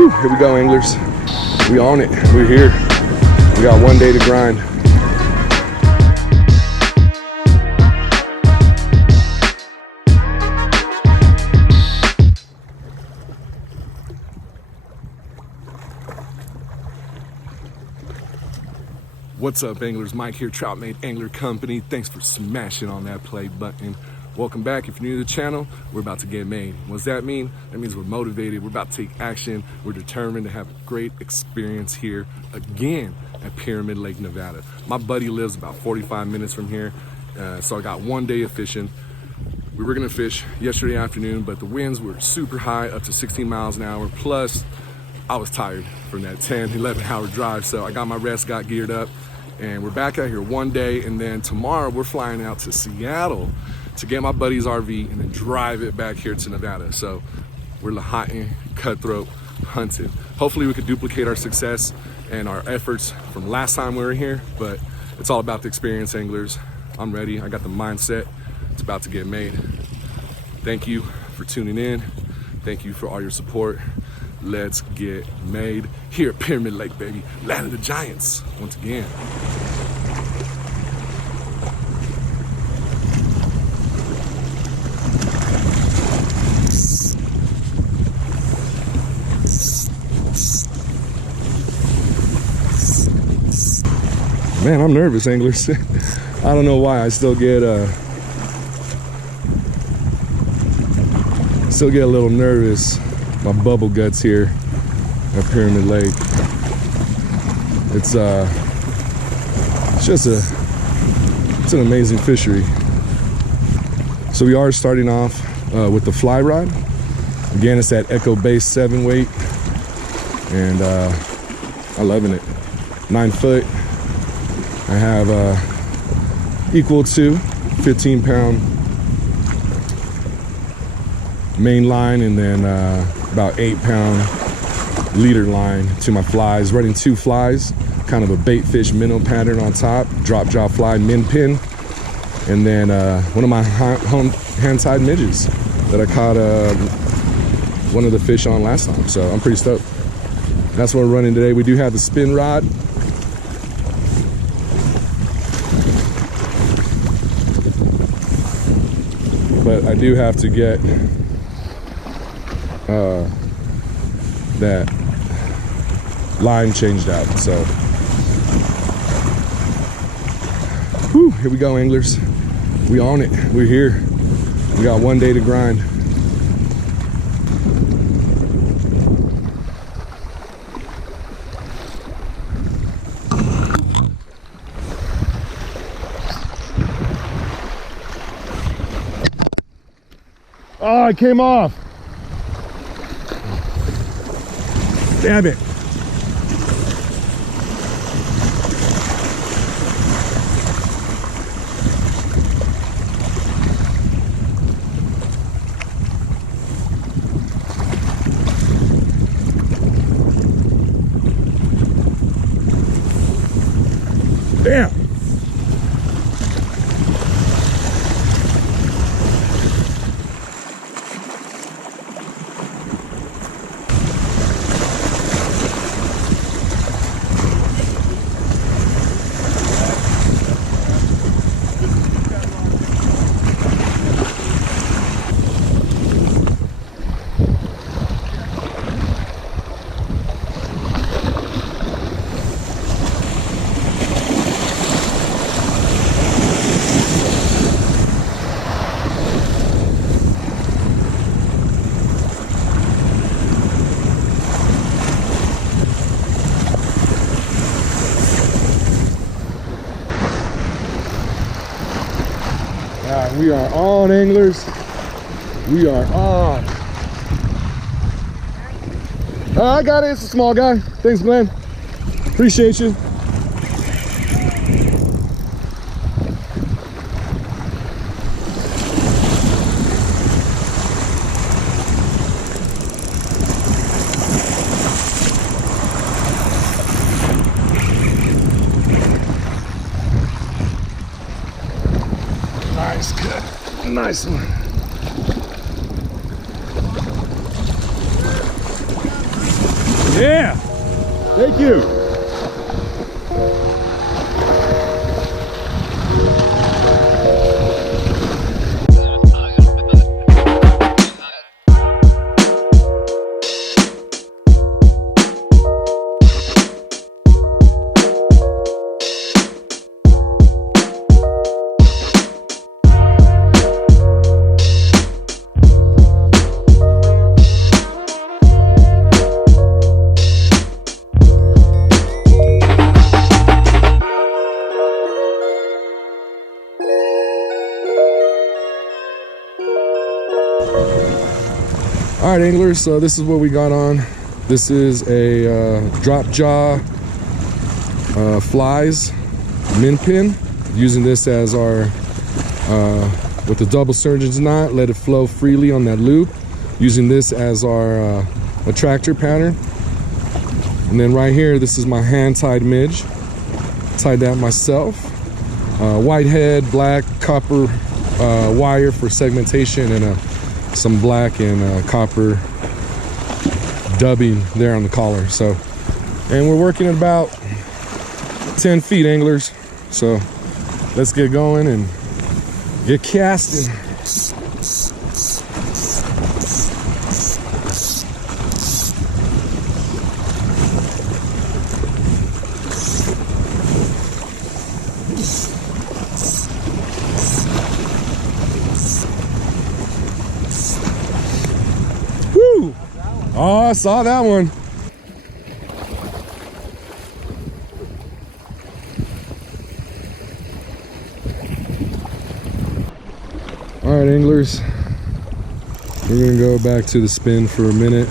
Whew, here we go, anglers. We on it. We're here. We got one day to grind. What's up, anglers? Mike here, Trout Angler Company. Thanks for smashing on that play button. Welcome back. If you're new to the channel, we're about to get made. What does that mean? That means we're motivated, we're about to take action, we're determined to have a great experience here again at Pyramid Lake, Nevada. My buddy lives about 45 minutes from here, so I got one day of fishing. We were gonna fish yesterday afternoon, but the winds were super high, up to 16 miles an hour, plus I was tired from that 10, 11 hour drive, so I got my rest, got geared up, and we're back out here one day, and then tomorrow we're flying out to Seattle to get my buddy's RV and then drive it back here to Nevada. So we're Lahontan, cutthroat, hunting. Hopefully we could duplicate our success and our efforts from last time we were here, but it's all about the experience, anglers. I'm ready, I got the mindset, it's about to get made. Thank you for tuning in. Thank you for all your support. Let's get made here at Pyramid Lake, baby. Land of the Giants, once again. Man, I'm nervous, anglers. I don't know why. I still get a little nervous. My bubble guts here at Pyramid Lake. It's an amazing fishery. So we are starting off with the fly rod. Again, it's that Echo Base 7 weight, and I'm loving it. 9 foot. I have equal to 15-pound main line, and then about 8-pound leader line to my flies. Running 2 flies, kind of a bait fish minnow pattern on top, drop jaw fly min pin, and then one of my hand-tied midges that I caught one of the fish on last time. So I'm pretty stoked. That's what we're running today. We do have the spin rod. But I do have to get that line changed out. So, whew, here we go, anglers. We on it. We're here. We got one day to grind. Oh, it came off. Damn it. Damn. We are on, anglers. We are on. I got it. It's a small guy. Thanks, Glenn. Appreciate you. Nice, good. Nice one. Yeah. Thank you. All right, anglers, so this is what we got on. This is a drop jaw flies min pin. Using this as our with the double surgeon's knot, let it flow freely on that loop. Using this as our attractor pattern. And then right here, this is my hand tied midge. Tied that myself. White head, black copper wire for segmentation, and some black and copper dubbing there on the collar. So, and we're working at about 10 feet, anglers. So let's get going and get casting. Oh, I saw that one. All right, anglers, we're gonna go back to the spin for a minute.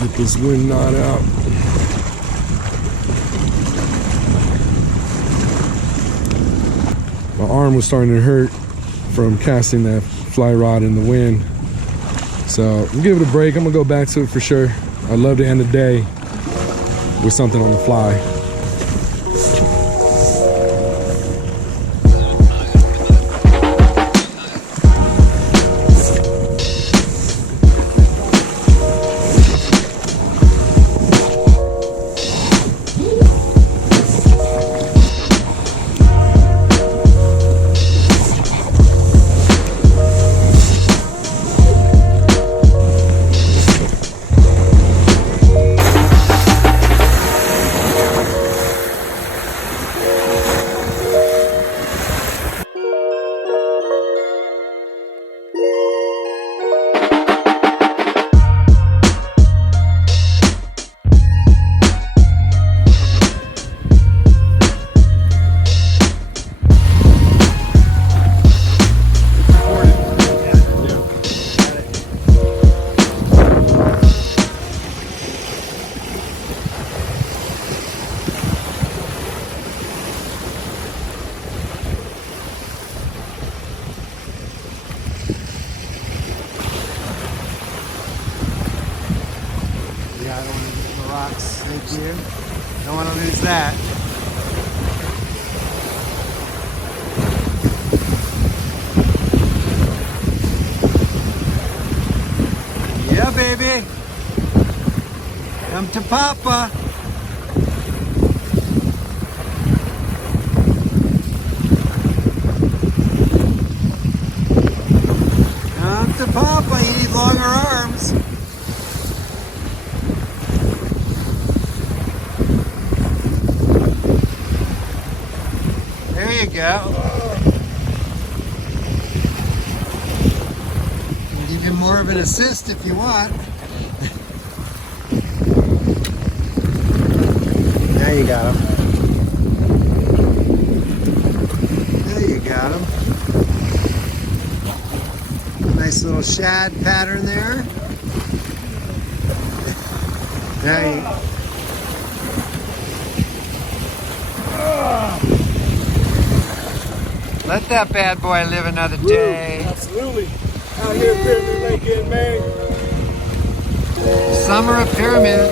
Get this wind knot out. My arm was starting to hurt from casting that fly rod in the wind. So I'm give it a break. I'm gonna go back to it for sure. I'd love to end the day with something on the fly. Yeah, I don't want to lose the rocks. Thank you. Don't want to lose that. Yeah, baby. Come to Papa. Come to Papa. You need longer arms. There you go. I'll give you more of an assist if you want. There you got him. There you got him. Nice little shad pattern there. There you go. Let that bad boy live another day. Absolutely. Out here at Pyramid Lake in May. Summer of Pyramid.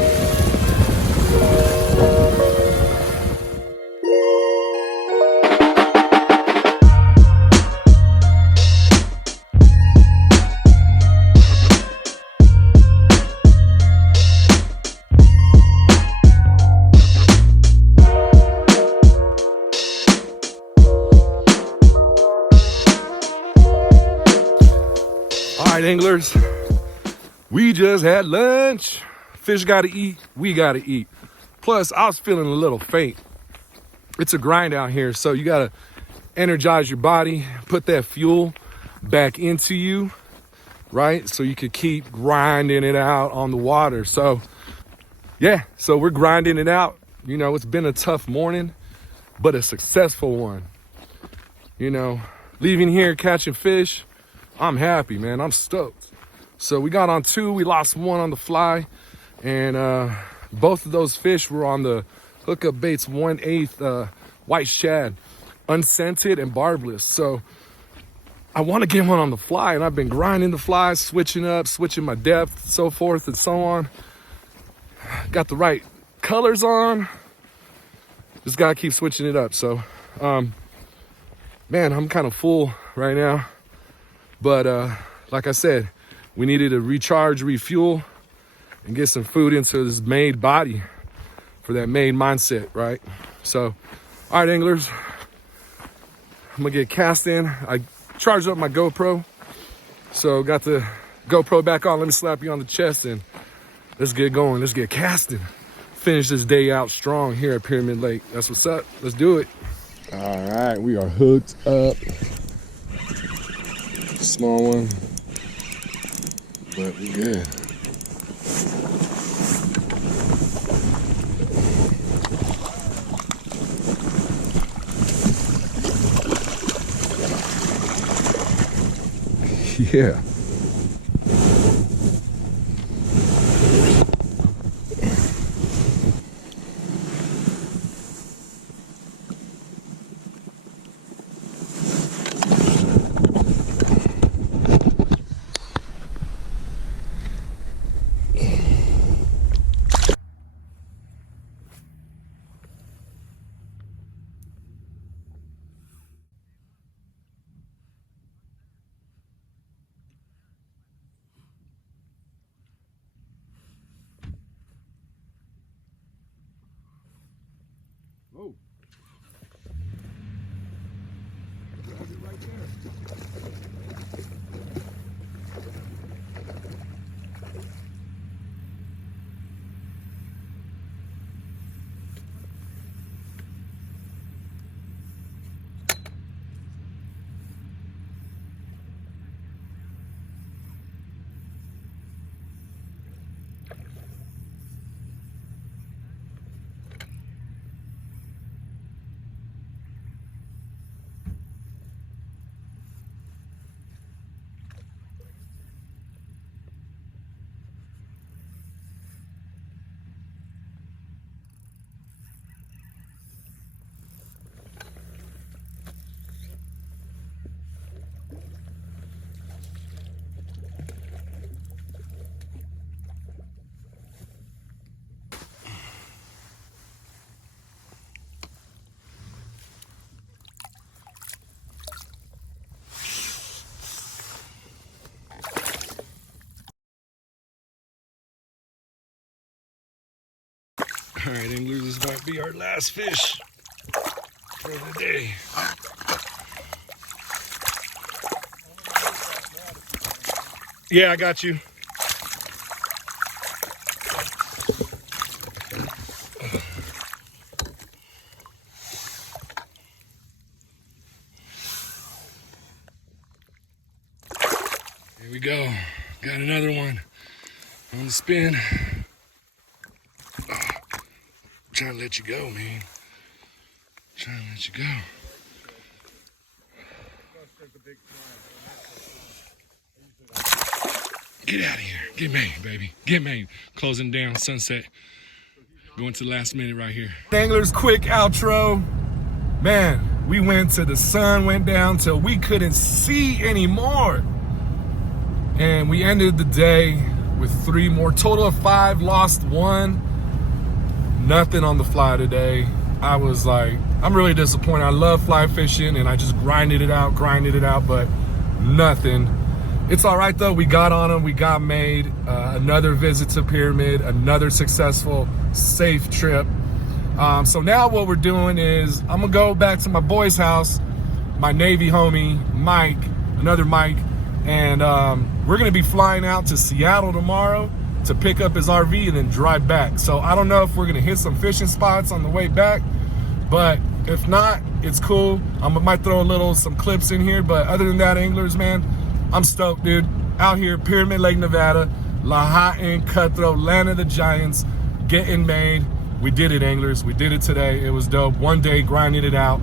anglers, we just had lunch. Fish gotta eat, we gotta eat. Plus, I was feeling a little faint. It's a grind out here, so you gotta energize your body, put that fuel back into you, right? So you could keep grinding it out on the water. So yeah, so we're grinding it out. You know, it's been a tough morning, but a successful one. You know, leaving here, catching fish, I'm happy, man. I'm stoked. So we got on 2, we lost 1 on the fly, and both of those fish were on the hookup baits 1/8 white shad, unscented and barbless. So I want to get one on the fly, and I've been grinding the flies, switching up, switching my depth, so forth and so on. Got the right colors on. Just gotta keep switching it up. So, man, I'm kind of full right now. But like I said, we needed to recharge, refuel, and get some food into this made body for that made mindset, right? So, all right, anglers, I'm gonna get casting. I charged up my GoPro, so got the GoPro back on. Let me slap you on the chest and let's get going. Let's get casting. Finish this day out strong here at Pyramid Lake. That's what's up. Let's do it. All right, we are hooked up. Small one, but we good. Yeah. Oh. Grab it right there. All right, anglers, this might be our last fish for the day. Yeah, I got you. Here we go. Got another one on the spin. Trying to let you go, man. Trying to let you go. Get out of here. Get made, baby. Get made. Closing down sunset. Going to the last minute right here. Anglers, quick outro. Man, we went till the sun went down till we couldn't see anymore. And we ended the day with 3 more. Total of 5, lost 1. Nothing on the fly today. I was like, I'm really disappointed. I love fly fishing and I just grinded it out, but nothing. It's all right though, we got on them, we got made. Another visit to Pyramid, another successful, safe trip. So now what we're doing is, I'm gonna go back to my boy's house, my Navy homie, Mike, another Mike, And we're gonna be flying out to Seattle tomorrow to pick up his RV and then drive back. So I don't know if we're gonna hit some fishing spots on the way back, but if not, it's cool. I might throw some clips in here, but other than that, anglers, man, I'm stoked, dude. Out here, Pyramid Lake, Nevada, Laha'in, Cutthroat, Land of the Giants, getting made. We did it, anglers. We did it today. It was dope. One day, grinding it out.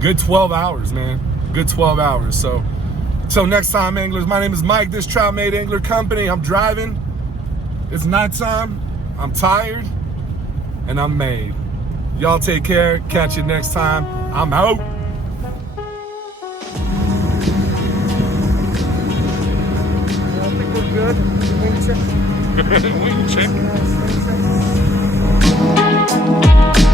Good 12 hours, man. Good 12 hours. So, till next time, anglers, my name is Mike. This Trout Made Angler Company. I'm driving. It's nighttime. I'm tired. And I'm made. Y'all take care. Catch you next time. I'm out. I think we're good. Wing check. Wing check. Yes, wing check.